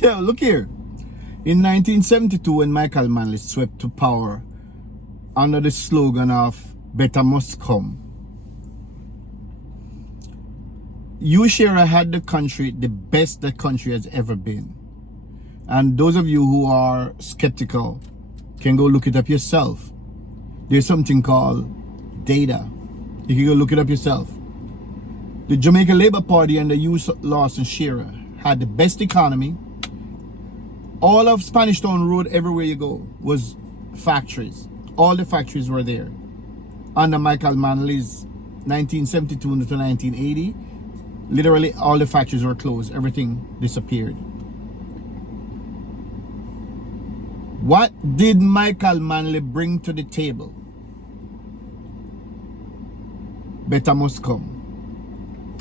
Yeah, look here. In 1972, when Michael Manley swept to power under the slogan of "Better Must Come," Shira had the country the best the country has ever been. And those of you who are skeptical can go look it up yourself. There's something called data. You can go look it up yourself. The Jamaica Labour Party under Lawson Shearer had the best economy. All of Spanish Town Road, everywhere you go, was factories. All the factories were there. Under Michael Manley's 1972 to 1980, literally all the factories were closed. Everything disappeared. What did Michael Manley bring to the table? Better must come.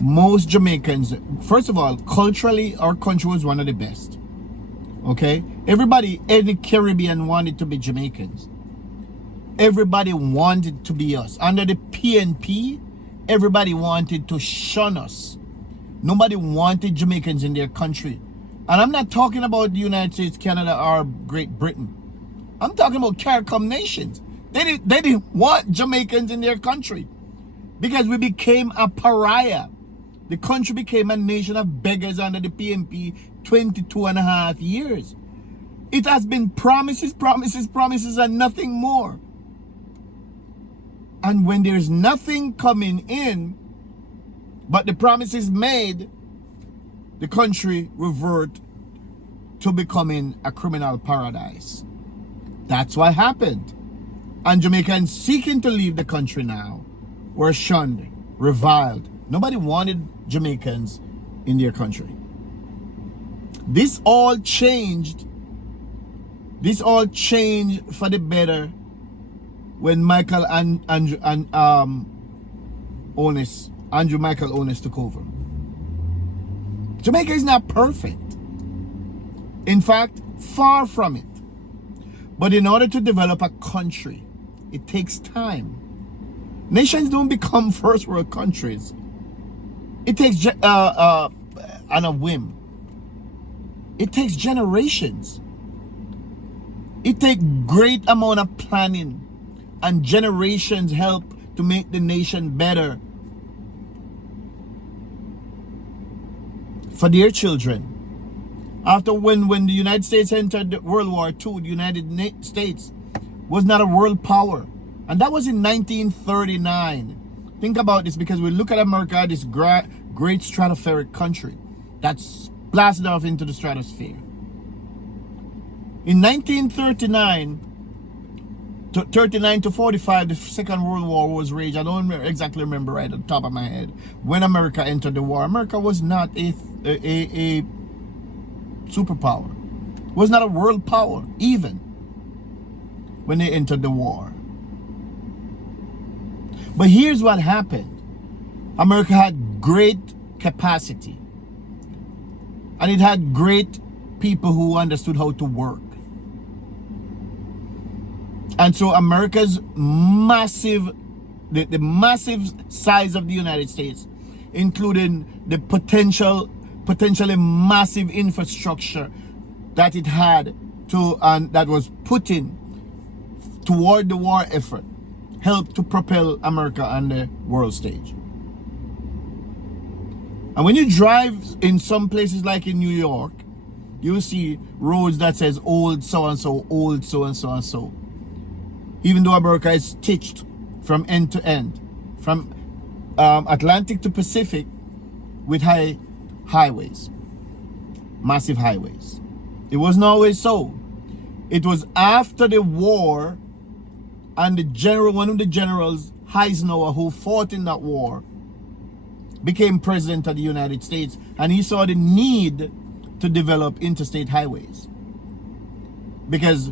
Most Jamaicans, first of all, culturally, our country was one of the best. Okay? Everybody in the Caribbean wanted to be Jamaicans. Everybody wanted to be us. Under the PNP, everybody wanted to shun us. Nobody wanted Jamaicans in their country. And I'm not talking about the United States, Canada, or Great Britain. I'm talking about CARICOM nations. They didn't want Jamaicans in their country because we became a pariah. The country became a nation of beggars under the PNP 22 and a half years. It has been promises, promises, promises, and nothing more. And when there's nothing coming in, but the promises made, the country revert to becoming a criminal paradise. That's what happened. And Jamaicans seeking to leave the country now were shunned, reviled. Nobody wanted Jamaicans in their country. This all changed. This all changed for the better when Michael and Andrew Michael Onus took over. Jamaica is not perfect. In fact, far from it. But in order to develop a country, it takes time. Nations don't become first world countries. It takes on a whim. It takes generations. It takes great amount of planning, and generations help to make the nation better for their children. After when the United States entered World War II, the United States was not a world power. And that was in 1939. Think about this, because we look at America, this great stratospheric country that's blasted off into the stratosphere. In 1939, 39 to 45, the Second World War was raged. I don't exactly remember right at the top of my head when America entered the war. America was not a superpower. It was not a world power even when they entered the war. But here's what happened. America had great capacity, and it had great people who understood how to work. And so America's massive, the massive size of the United States, including the potentially massive infrastructure that it had and that was put in toward the war effort, helped to propel America on the world stage. And when you drive in some places like in New York, you see roads that says old so-and-so, old so-and-so and so. Even though America is stitched from end to end, from Atlantic to Pacific, with highways, massive highways. It wasn't always so. It was after the war, and one of the generals, Eisenhower, who fought in that war, became president of the United States, and he saw the need to develop interstate highways, because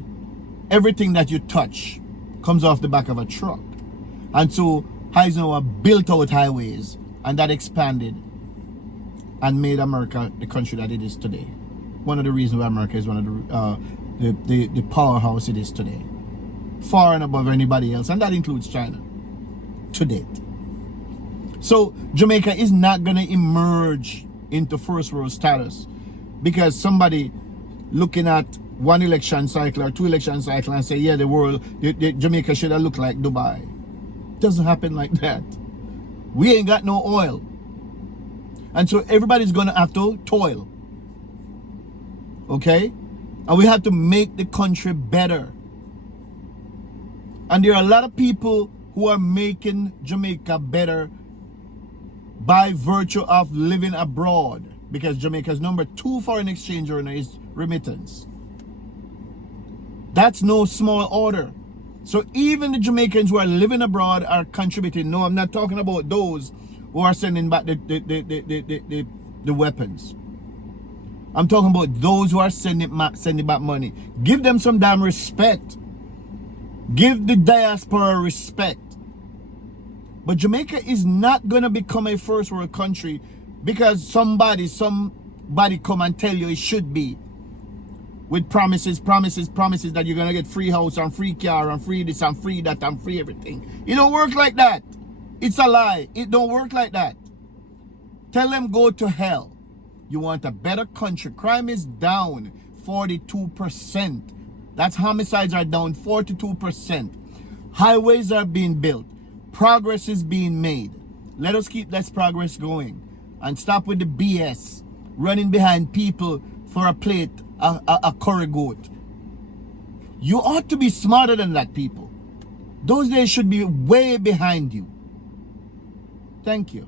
everything that you touch comes off the back of a truck. And so Eisenhower built out highways, and that expanded and made America the country that it is today. One of the reasons why America is one of the powerhouse it is today, far and above anybody else, and that includes China to date. So Jamaica is not going to emerge into first world status because somebody looking at one election cycle or two election cycle and say, yeah, the Jamaica should have looked like Dubai. It doesn't happen like that. We ain't got no oil. And so everybody's going to have to toil. Okay? And we have to make the country better. And there are a lot of people who are making Jamaica better by virtue of living abroad. Because Jamaica's number 2 foreign exchange earner is remittance. That's no small order. So even the Jamaicans who are living abroad are contributing. No, I'm not talking about those who are sending back the weapons. I'm talking about those who are sending back money. Give them some damn respect. Give the diaspora respect. But Jamaica is not going to become a first world country because somebody come and tell you it should be. With promises that you're going to get free house and free car and free this and free that and free everything. It don't work like that. It's a lie. It don't work like that. Tell them go to hell. You want a better country. Crime is down 42%. That's homicides are down 42%. Highways are being built. Progress is being made. Let us keep this progress going and stop with the BS. Running behind people for a plate, a curry goat. You ought to be smarter than that, people. Those days should be way behind you. Thank you.